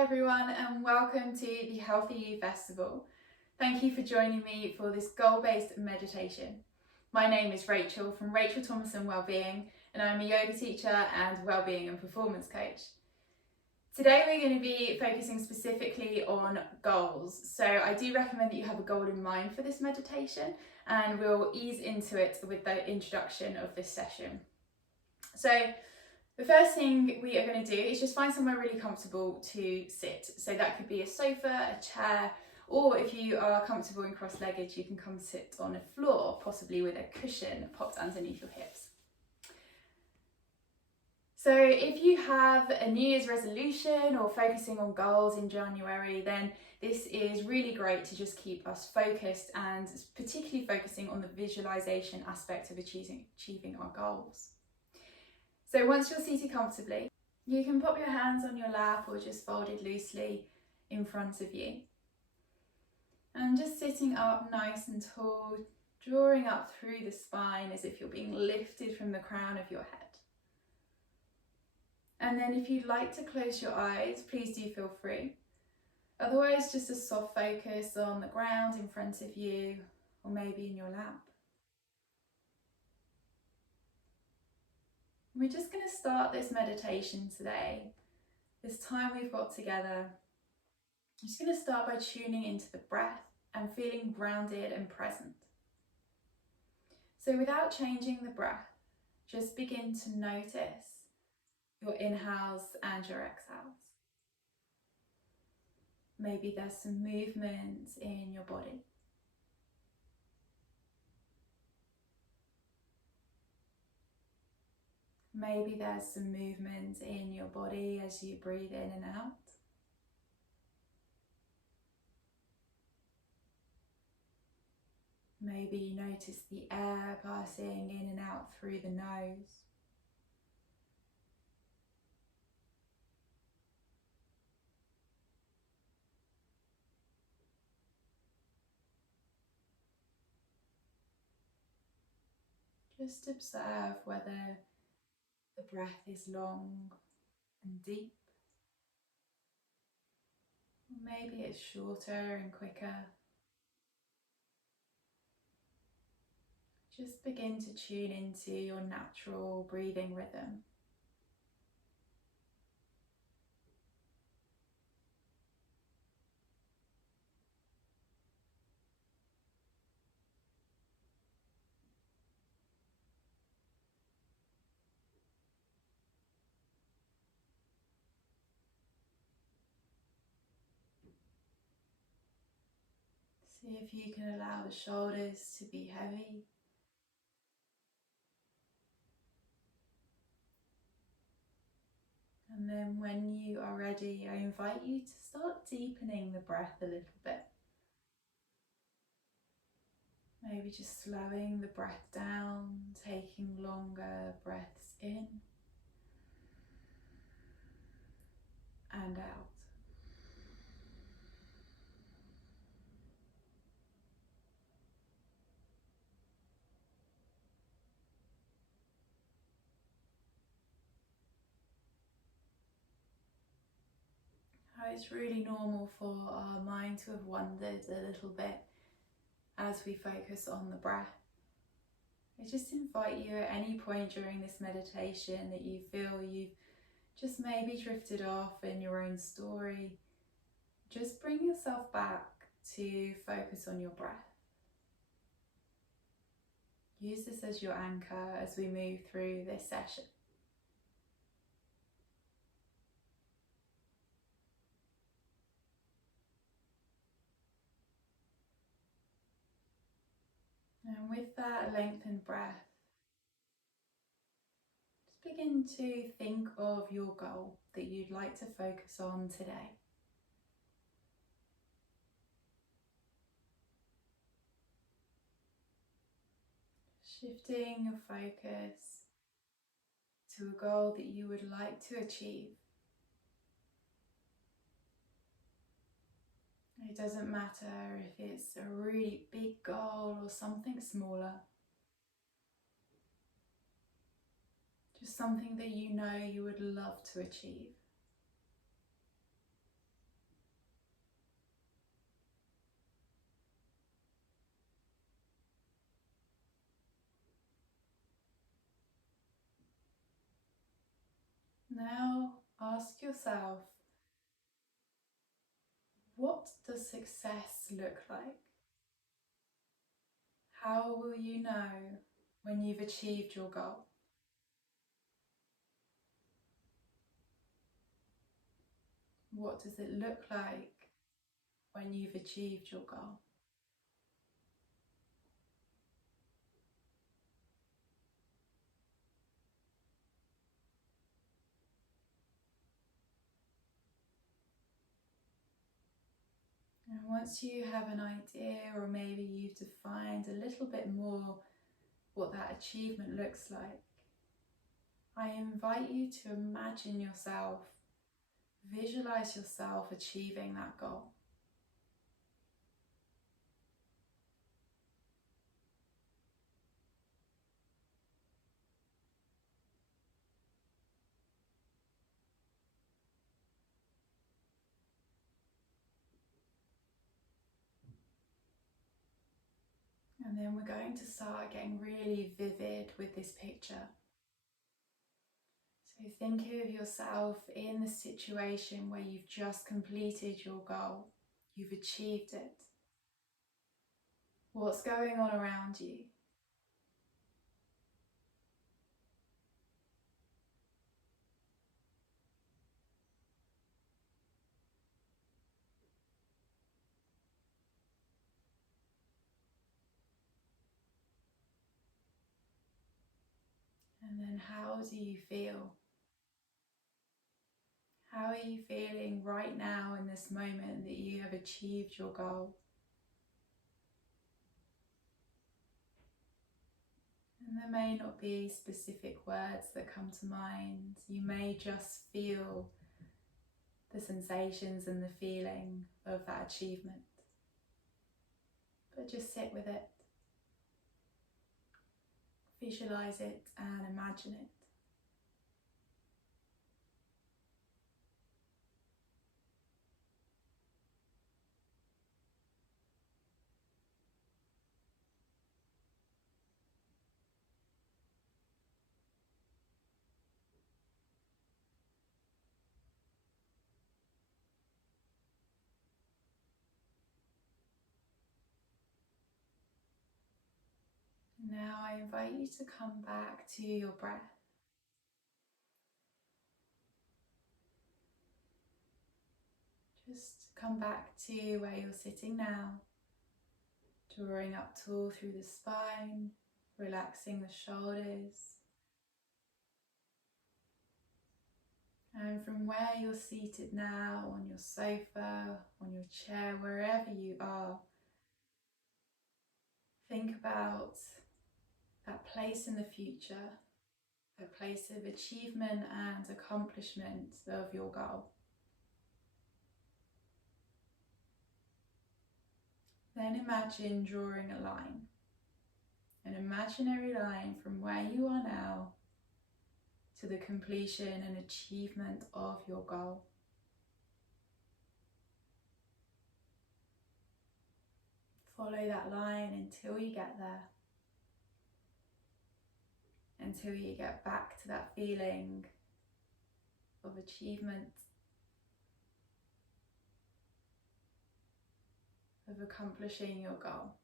Hi everyone and welcome to the Healthy You Festival. Thank you for joining me for this goal-based meditation. My name is Rachel from Thomason, Wellbeing, and I'm a yoga teacher and wellbeing and performance coach. Today we're going to be focusing specifically on goals. So I do recommend that you have a goal in mind for this meditation, and we'll ease into it with the introduction of this session. So the first thing we are going to do is just find somewhere really comfortable to sit. So that could be a sofa, a chair, or if you are comfortable and cross-legged, you can come sit on a floor, possibly with a cushion popped underneath your hips. So if you have a New Year's resolution or focusing on goals in January, then this is really great to just keep us focused, and particularly focusing on the visualization aspect of achieving our goals. So once you're seated comfortably, you can pop your hands on your lap or just folded loosely in front of you. And just sitting up nice and tall, drawing up through the spine as if you're being lifted from the crown of your head. And then if you'd like to close your eyes, please do feel free. Otherwise, just a soft focus on the ground in front of you or maybe in your lap. We're just going to start this meditation today, this time we've got together. I'm just going to start by tuning into the breath and feeling grounded and present. So without changing the breath, just begin to notice your inhales and your exhales. Maybe there's some movement in your body. Maybe there's some movement in your body as you breathe in and out. Maybe you notice the air passing in and out through the nose. Just observe whether the breath is long and deep. Maybe it's shorter and quicker. Just begin to tune into your natural breathing rhythm. See if you can allow the shoulders to be heavy. And then when you are ready, I invite you to start deepening the breath a little bit. Maybe just slowing the breath down, taking longer breaths in and out. It's really normal for our mind to have wandered a little bit as we focus on the breath. I just invite you at any point during this meditation that you feel you've just maybe drifted off in your own story, just bring yourself back to focus on your breath. Use this as your anchor as we move through this session. And with that lengthened breath, just begin to think of your goal that you'd like to focus on today. Shifting your focus to a goal that you would like to achieve. It doesn't matter if it's a really big goal or something smaller. Just something that you know you would love to achieve. Now ask yourself, what does success look like? How will you know when you've achieved your goal? What does it look like when you've achieved your goal? And once you have an idea, or maybe you've defined a little bit more what that achievement looks like, I invite you to imagine yourself, visualize yourself achieving that goal. And then we're going to start getting really vivid with this picture. So think of yourself in the situation where you've just completed your goal. You've achieved it. What's going on around you? And then how do you feel? How are you feeling right now in this moment that you have achieved your goal? And there may not be specific words that come to mind. You may just feel the sensations and the feeling of that achievement. But just sit with it. Visualize it and imagine it. Now I invite you to come back to your breath. Just come back to where you're sitting now, drawing up tall through the spine, relaxing the shoulders. And from where you're seated now, on your sofa, on your chair, wherever you are, think about that place in the future, a place of achievement and accomplishment of your goal. Then imagine drawing a line, an imaginary line from where you are now to the completion and achievement of your goal. Follow that line until you get there, until you get back to that feeling of achievement, of accomplishing your goal.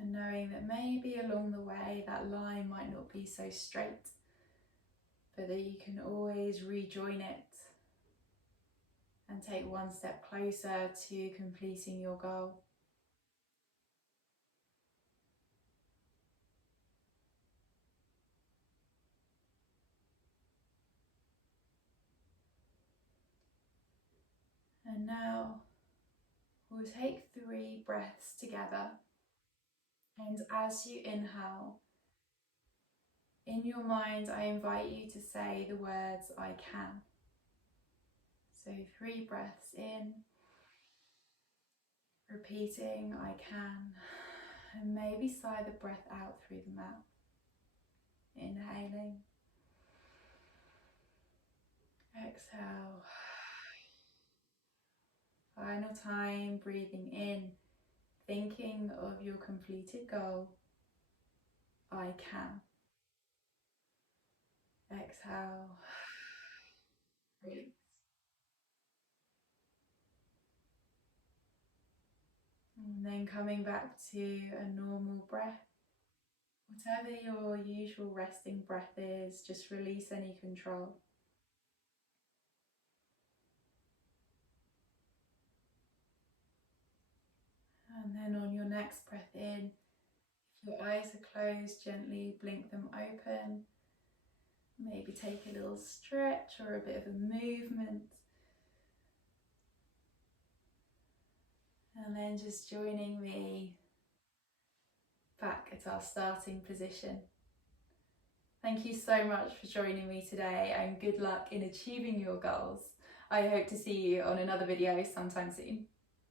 And knowing that maybe along the way that line might not be so straight, but that you can always rejoin it and take one step closer to completing your goal. And now we'll take 3 breaths together. And as you inhale, in your mind, I invite you to say the words, I can. So 3 breaths in, repeating, I can. And maybe sigh the breath out through the mouth. Inhaling. Exhale. Final time, breathing in, thinking of your completed goal. I can. Exhale. Breathe. And then coming back to a normal breath. Whatever your usual resting breath is, just release any control. And then on your next breath in, if your eyes are closed, gently blink them open. Maybe take a little stretch or a bit of a movement. And then just joining me back at our starting position. Thank you so much for joining me today, and good luck in achieving your goals. I hope to see you on another video sometime soon.